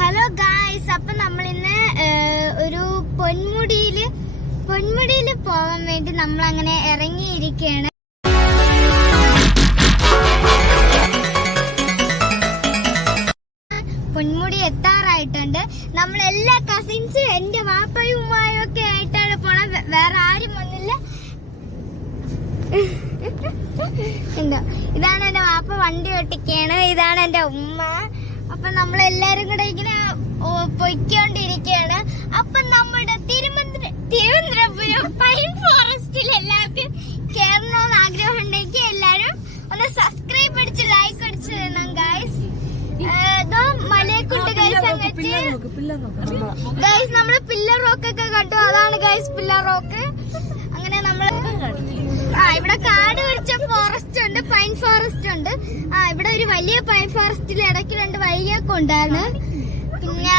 Hello guys, അപ്പൊ നമ്മളിന്ന് ഒരു പൊന്മുടിയില് പോവാൻ വേണ്ടി നമ്മൾ അങ്ങനെ ഇറങ്ങിയിരിക്കുകയാണ്. പൊന്മുടി എത്താറായിട്ടുണ്ട്. നമ്മളെല്ലാ കസിൻസും എന്റെ വാപ്പയും ഉമ്മായും ഒക്കെ ആയിട്ടാണ് പോണ. വേറെ ആരും വന്നില്ല. എന്തോ ഇതാണ് എന്റെ വാപ്പ വണ്ടി ഓട്ടിക്കാണ്, ഇതാണ് എന്റെ ഉമ്മ. അപ്പൊ നമ്മളെല്ലാരും കൂടെ ഇങ്ങനെ പൊയ്ക്കൊണ്ടിരിക്കുകയാണ്. അപ്പൊ നമ്മുടെ തിരുവനന്തപുരം പൈൻ ഫോറസ്റ്റിൽ എല്ലാവർക്കും കയറണമെന്ന് ആഗ്രഹം ഉണ്ടെങ്കിൽ എല്ലാരും ഒന്ന് സബ്സ്ക്രൈബ് അടിച്ച് ലൈക്ക് അടിച്ച് തരണം ഗൈസ്. മലയെക്കുണ്ട് ഗൈസ്. ഗൈസ് നമ്മള് പില്ലർ റോക്ക് ഒക്കെ കണ്ടു, അതാണ് ഗൈസ് പില്ലർ റോക്ക്. അങ്ങനെ നമ്മള് ഇവിടെ കാട് പിടിച്ച ഫോറസ്റ്റ് ഉണ്ട്, പൈൻ ഫോറസ്റ്റ് ഉണ്ട്. ഇവിടെ ഒരു വലിയ പൈൻ ഫോറസ്റ്റിൽ ഇടയ്ക്ക് 2 വഴിയൊക്കെ ഉണ്ടാണ്. പിന്നെ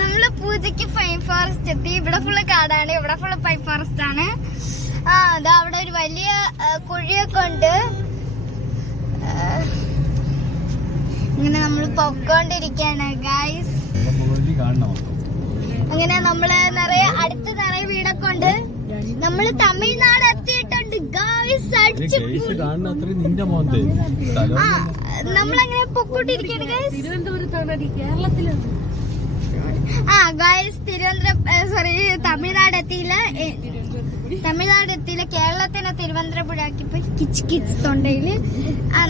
നമ്മള് പൂജയ്ക്ക് പൈൻ ഫോറസ്റ്റ് എത്തി. ഇവിടെ ഫുള്ള് കാടാണ്, ഇവിടെ ഫുള്ള് പൈൻ ഫോറസ്റ്റ് ആണ്. അതാ അവിടെ ഒരു വലിയ കുഴിയൊക്കെ ഉണ്ട്. ഇങ്ങനെ നമ്മൾ പൊക്കോണ്ടിരിക്കാണ് ഗൈസ്. അങ്ങനെ നമ്മള് നിറയെ വീടൊക്കെ ഉണ്ട്. നമ്മള് തമിഴ്നാട് എത്തിയിട്ടുണ്ട് ഗൈസ്. നമ്മളങ്ങനെ പൊക്കോണ്ടിരിക്കാണ് ഗൈസ്. ഗൈസ് തമിഴ്നാട് എത്തിയില്ല. കേരളത്തിനെ തിരുവനന്തപുരം ആക്കിപ്പോ കിച്ച് കിച്ച് തൊണ്ടയില്.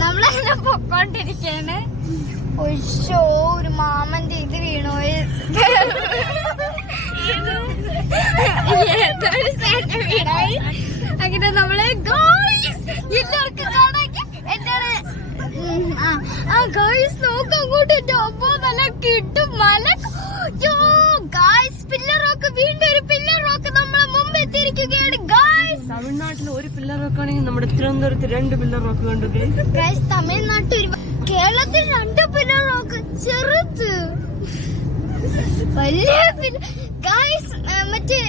നമ്മളങ്ങനെ പൊക്കോണ്ടിരിക്കാണ്. ഒരു മാമന്റെ ഇത് വീണു. അങ്ങനെ നമ്മള് എല്ലാവർക്കും കാണാക്കി എന്താണ് ഗൈസ് നോക്ക് അങ്ങോട്ട്. എന്റെ ഒപ്പം നല്ല കിട്ടും മല. ഗൈസ് പില്ലർ റോക്ക്, വീണ്ടും ഒരു പില്ലർ റോക്ക് നമ്മളെ മുമ്പ് എത്തിയിരിക്കുകയാണ് ഗൈസ്. തമിഴ്നാട്ടിൽ ഒരു പില്ലർ റോക്ക് ആണെങ്കിൽ നമ്മുടെ തിരുവനന്തപുരത്ത് 2 പില്ലർ റോക്ക് കണ്ടു ഗൈസ്. തമിഴ്നാട്ടിൽ കേരളത്തിൽ 2 പില്ലർ റോക്ക്, ചെറുത് വലിയ ഗൈസ്. മറ്റേ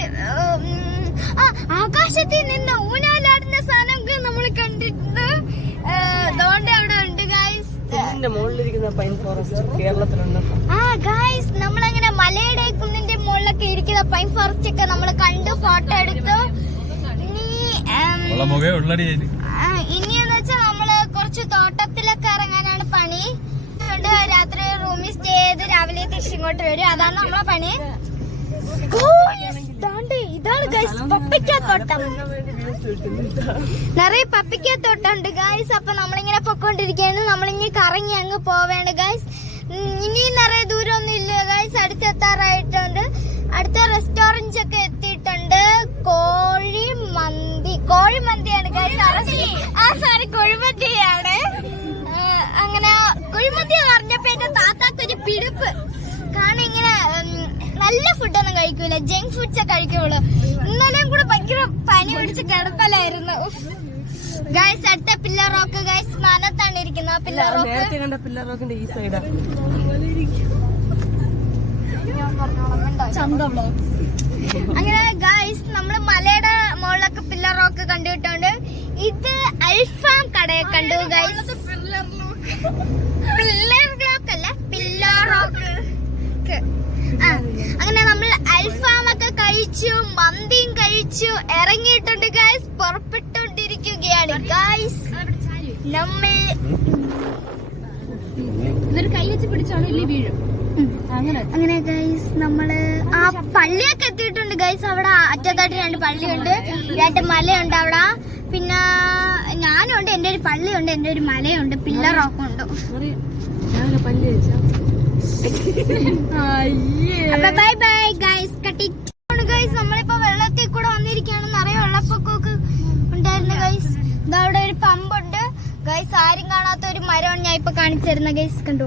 ആകാശത്തിൽ നിന്ന് ഊനാലാടുന്ന സാധനമൊക്കെ നമ്മൾ കണ്ടിട്ടുണ്ട്. അതുകൊണ്ട് അവിടെ ഉണ്ട് ഗൈസ്. മുകളിലിരിക്കുന്ന പൈൻ ഫോറസ്റ്റ് കേരളത്തിലുണ്ട്. ഗൈസ് നമ്മളങ്ങനെ മലയുടെ കുന്നിന്റെ മുകളിലൊക്കെ ഇരിക്കുന്ന പൈൻ ഫോറസ്റ്റ് ഒക്കെ നമ്മൾ കണ്ടു, ഫോട്ടോ എടുത്തു. ഇനിയെന്ന് വെച്ചാൽ നമ്മള് കുറച്ച് തോട്ടത്തിലൊക്കെ ഇറങ്ങാനാണ് പണി. രാത്രി റൂമിൽ സ്റ്റേ ചെയ്ത് രാവിലെ തിരിച്ചിങ്ങോട്ട് വരും, അതാണ് നമ്മളെ പണി. ഇതാണ് ഗൈസ് പപ്പിക്കാത്തോട്ടം. നിറയെ പപ്പിക്കാത്തോട്ടമുണ്ട് ഗൈസ്. അപ്പൊ നമ്മളിങ്ങനെ പൊക്കോണ്ടിരിക്കുകയാണ്. നമ്മളിങ്ങനെ കറങ്ങി അങ്ങ് പോവേണ്ട ഗൈസ്. ഇനി നിറയെ ദൂരമൊന്നും ഇല്ല ഗൈസ്. അടുത്തെത്താറായിട്ടുണ്ട്. അടുത്ത റെസ്റ്റോറന്റ് ഒക്കെ എത്തിയിട്ടുണ്ട്. കോഴിമന്തിയാണ് ഗൈസ്. സോറി, കുഴിമന്തിയാണ്. അങ്ങനെ കുഴിമന്തി പറഞ്ഞപ്പോ എന്റെ താത്താക്കൊരു പിടിപ്പ്. കാരണം ഇങ്ങനെ നല്ല ഫുഡൊന്നും കഴിക്കൂല, ജങ്ക് ഫുഡ്സ് കഴിക്കുള്ളൂ. ഇന്നലെയും കൂടെ ഭയങ്കര പനി പിടിച്ച് കിടപ്പലായിരുന്നു ഗൈസ്. അടുത്ത പില്ലർ റോക്ക് ഗൈസ്, മാനത്താണ് ഇരിക്കുന്നത് പില്ലർ റോക്ക്. പില്ലർ റോക്കിന്റെ ഈ സൈഡ് അങ്ങനെ ഗൈസ് നമ്മള് മലയുടെ മുകളിലൊക്കെ പില്ലർ റോക്ക് കണ്ടുകിട്ടുണ്ട്. ഇത് അൽഫാം കടയെ കണ്ടു ഗൈസ്. പില്ലർ റോക്ക് അല്ല, പില്ലർ റോക്ക്. അങ്ങനെ നമ്മൾ അൽഫാം ഒക്കെ കഴിച്ചു, മന്തിയും കഴിച്ചു, ഇറങ്ങിയിട്ടുണ്ട് ഗൈസ്. പുറപ്പെട്ടുകൊണ്ടിരിക്കുകയാണ് ഗൈസ്. നമ്മൾ കൈ വെച്ച് പിടിച്ചാണോ ഇല്ലേ വീഴും. അങ്ങനെ ഗൈസ് നമ്മള് പള്ളിയൊക്കെ എത്തിയിട്ടുണ്ട് ഗൈസ്. അവിടെ അറ്റത്തായിട്ട് 2 പള്ളിയുണ്ട്, 2 മലയുണ്ട് അവിടെ. പിന്നെ ഞാനുണ്ട്, എന്റെ ഒരു പള്ളിയുണ്ട്, എന്റെ ഒരു മലയുണ്ട്, പില്ലർ റോക്കും ഉണ്ട്. Bye bye guys. ഗൈസ് നമ്മളിപ്പോ വെള്ളത്തിൽ കൂടെ വന്നിരിക്കുകയാണ്. നിറയെ വെള്ളപ്പൊക്കമൊക്കെ ഉണ്ടായിരുന്നു ഗൈസ്. ഇതവിടെ ഒരു പമ്പുണ്ട് ഗൈസ്. ആരും കാണാത്ത ഒരു മരമാണ് ഞാൻ ഇപ്പൊ കാണിച്ചു തരുന്ന ഗൈസ്. കണ്ടു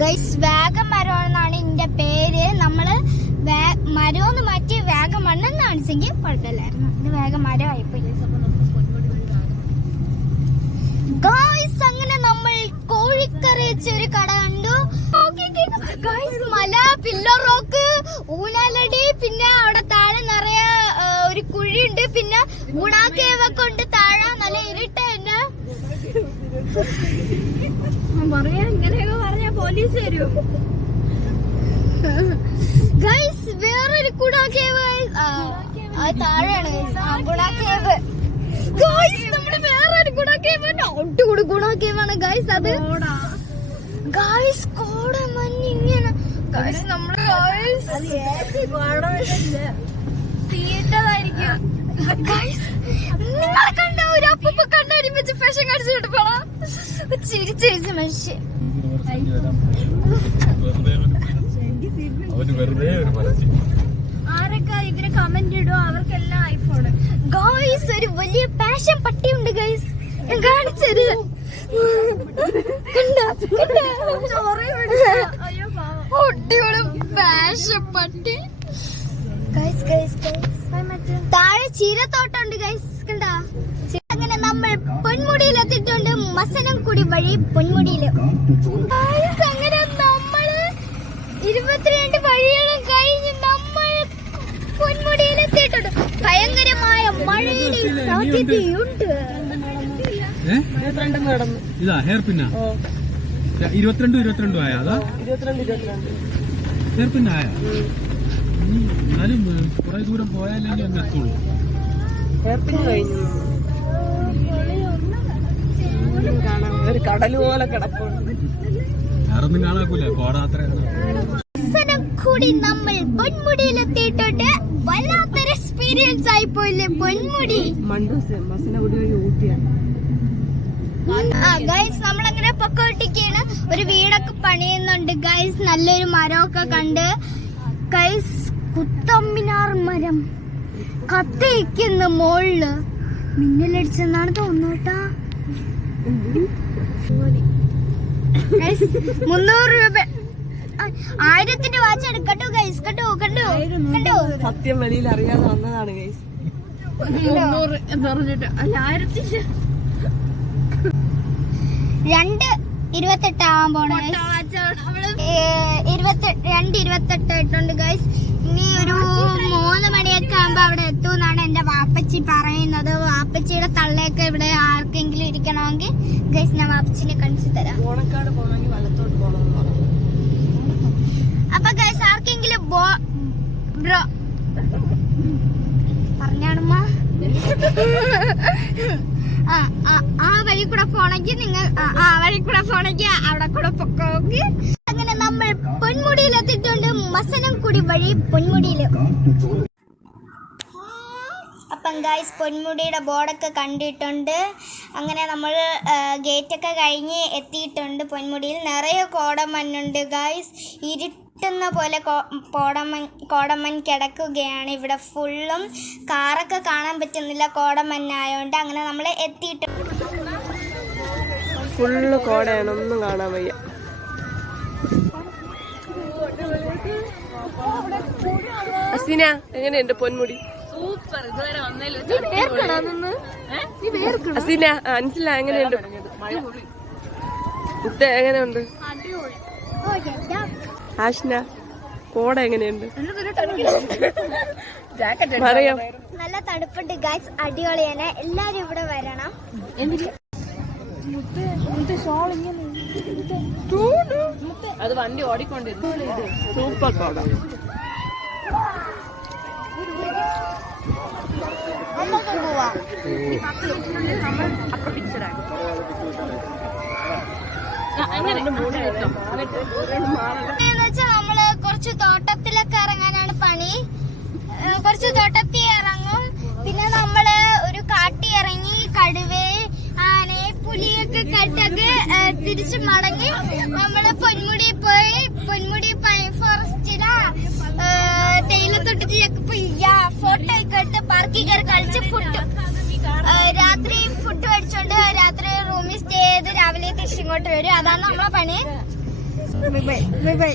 ഗൈസ്, വാഗമരമെന്നാണ് ഇതിന്റെ പേര്. നമ്മള് മരമൊന്ന് മാറ്റി വാഗമണ്ണെന്ന് കാണിച്ചെങ്കിൽ കുഴപ്പമില്ലായിരുന്നു. ഇത് വാഗമരമായിപ്പോയി ഗൈസ്. അങ്ങനെ നമ്മൾ കോഴിക്കറി വെച്ചൊരു കട കണ്ടു ഗൈസ്. മല, പില്ലർ റോക്ക്, ഊനാലടി, പിന്നെ അവിടെ താഴെ നിറയെ ഒരു കുഴിയുണ്ട്. പിന്നെ ഗുണാക്കേവൊക്കെ ഉണ്ട് താഴെ. നല്ല ഇരുട്ട് തന്നെ. പറയാ ഇങ്ങനെയൊക്കെ പറഞ്ഞ പോലീസ് വരും. ഗൈസ് വേറൊരു കുടാ കേവ് താഴെയാണ് കുടാ കേവ്. ഗൈസ് നമ്മുടെ വേറൊരു കുടാ കേവ് ഒട്ടുകൂടി കുടാ കേവാണ് ഗൈസ്. അത് ഗൈസ് കോടമഞ്ഞ് ഇങ്ങനെ ഗൈസ് നമ്മുടെ തീറ്റതായിരിക്കും. നിങ്ങളെ കണ്ട ഒരു അപ്പൂപ്പ കണ്ണടിപ്പിച്ച് ഫാഷൻ കാണിച്ചിട്ട് പോണ ചിരിച്ചു മനുഷ്യൻ. ആരൊക്കെ ഇതിന് കമന്റ് ഇടും അവർക്കെല്ലാം ഐഫോണ്. ഗൈസ് ഒരു വലിയ പാഷൻ പട്ടിയുണ്ട് ഗൈസ്, ഞാൻ കാണിച്ചത്. പാഷൻ പട്ടി താഴെ ചീരത്തോട്ടുണ്ട് ഗൈസ്, കണ്ടാ. അങ്ങനെ നമ്മൾ പൊന്മുടിയിലെത്തിയിട്ടുണ്ട്, മസനംകുടി വഴി പൊന്മുടിയില്. അങ്ങനെ നമ്മള് 22 വഴികളും കഴിഞ്ഞ് നമ്മൾ പൊന്മുടിയിലെത്തിയിട്ടുണ്ട്. ഭയങ്കരമായ മഴയുടെ സാധ്യതയുണ്ട്. ഇതാ ഹെയർ പിന്ന 22 ആയ അതാ 22 ഹെയർ പിന്ന ആയ. എന്നാലും കുറെ ദൂരം പോയാലേ അങ്ങ് എത്തുള്ളൂ. ഒരു കടല് പോലെ കിടപ്പുണ്ട്. വേറൊന്നും കാണാക്കൂല, കോട അത്ര. കൂടി നമ്മൾ പൊന്മുടിയിലെത്തിയിട്ടുണ്ട്. വല്ലാത്തൊരു എക്സ്പീരിയൻസ് ആയി പോയില്ലേ പൊന്മുടി. ഗൈസ് നമ്മളങ്ങനെ പൊക്കോട്ടിക്കാണ്. ഒരു വീടൊക്കെ പണിയുന്നുണ്ട് ഗൈസ്. നല്ലൊരു മരമൊക്കെ കണ്ട് ഗൈസ്. കുത്തമ്മിനാർ മരം കത്തിക്കുന്ന മോളില് മിന്നലടിച്ചെന്നാണ് തോന്നുന്നു കേട്ടാ. 300 രൂപ 1000ന്റെ വാച്ച് എടുക്കട്ടോ ഗൈസ്. കണ്ടോ കണ്ടോ കണ്ടോ. സത്യം വെളിയിൽ അറിയാതെ വന്നതാണ് ഗൈസ്. 2:28 ആവാൻ പോണ 2:28 ആയിട്ടുണ്ട് ഗൈസ്. ഇനി ഒരു 3 മണിയൊക്കെ ആകുമ്പോ അവിടെ എത്തുമെന്നാണ് എന്റെ വാപ്പച്ചി പറയുന്നത്. വാപ്പച്ചിയുടെ തള്ളയൊക്കെ ഇവിടെ ആർക്കെങ്കിലും ഇരിക്കണമെങ്കിൽ ഗൈസ് ഞാൻ വാപ്പച്ചിനെ കാണിച്ചു തരാം. ഓണക്കാട് പോണെങ്കിൽ വലത്തോട്ട് പോകണം. അപ്പൊ ഗൈസ് ആർക്കെങ്കിലും ബ്രോ പറഞ്ഞാണമ്മ ആ വഴി കൂടെ പോണെങ്കിൽ നിങ്ങൾ ആ വഴി കൂടെ പോണെങ്കിൽ അവിടെ കൂടെ പൊക്കോക്ക്. അങ്ങനെ നമ്മൾ പൊന്മുടിയിലെത്തിയിട്ടുണ്ട്, മസനംകുടി വഴി പൊന്മുടിയില്. അപ്പം ഗൈസ് പൊന്മുടിയുടെ ബോർഡൊക്കെ കണ്ടിട്ടുണ്ട്. അങ്ങനെ നമ്മൾ ഗേറ്റൊക്കെ കഴിഞ്ഞ് എത്തിയിട്ടുണ്ട്. പൊന്മുടിയിൽ നിറയെ കോടമഞ്ഞുണ്ട് ഗൈസ്. ഇരുട്ടുന്ന പോലെ കോടമഞ്ഞ് കിടക്കുകയാണ് ഇവിടെ ഫുള്ളും. കാറൊക്കെ കാണാൻ പറ്റുന്നില്ല കോടമഞ്ഞായോണ്ട്. അങ്ങനെ നമ്മൾ എത്തിയിട്ടുണ്ട്. ഫുള്ള് കോടയാണ്, ഒന്നും കാണാൻ വയ്യ. അസീന എങ്ങനെയുണ്ട് പൊന്മുടി? അസീന അൻസില എങ്ങനെയുണ്ട്? മുത്ത എങ്ങനെയുണ്ട്? ആഷ്ന കോട എങ്ങനെയുണ്ട്? പറയാം. നല്ല തണുപ്പുണ്ട് ഗൈസ്, അടിപൊളിയാണ്. എല്ലാരും ഇവിടെ വരണം. അത് വണ്ടി ഓടിക്കൊണ്ടിരുന്നു. സൂപ്പർ കോട. നമ്മള് കുറച്ച് തോട്ടത്തിലൊക്കെ ഇറങ്ങാനാണ് പണി. കുറച്ച് തോട്ടത്തിൽ ഇറങ്ങും. പിന്നെ നമ്മള് ഒരു കാട്ടി ഇറങ്ങി കടുവേ ആനെ പുലിയൊക്കെ കണ്ടൊക്കെ തിരിച്ച് മടങ്ങി നമ്മള് പൊന്മുടി പോയി. പൊന്മുടി പൈൻ ഫോറസ്റ്റിലാ തേയിലത്തൊട്ടത്തിലൊക്കെ പോയി ഫോട്ടോ ഒക്കെ ഇട്ട് പാർക്കിൽ കയറി കളിച്ച് രാത്രി ഫുഡ് മേടിച്ചോണ്ട് രാത്രി റൂമിൽ സ്റ്റേ ചെയ്ത് രാവിലെ തിരിച്ചിങ്ങോട്ട് വരും. അതാണ് നമ്മളെ പണി. Bye bye.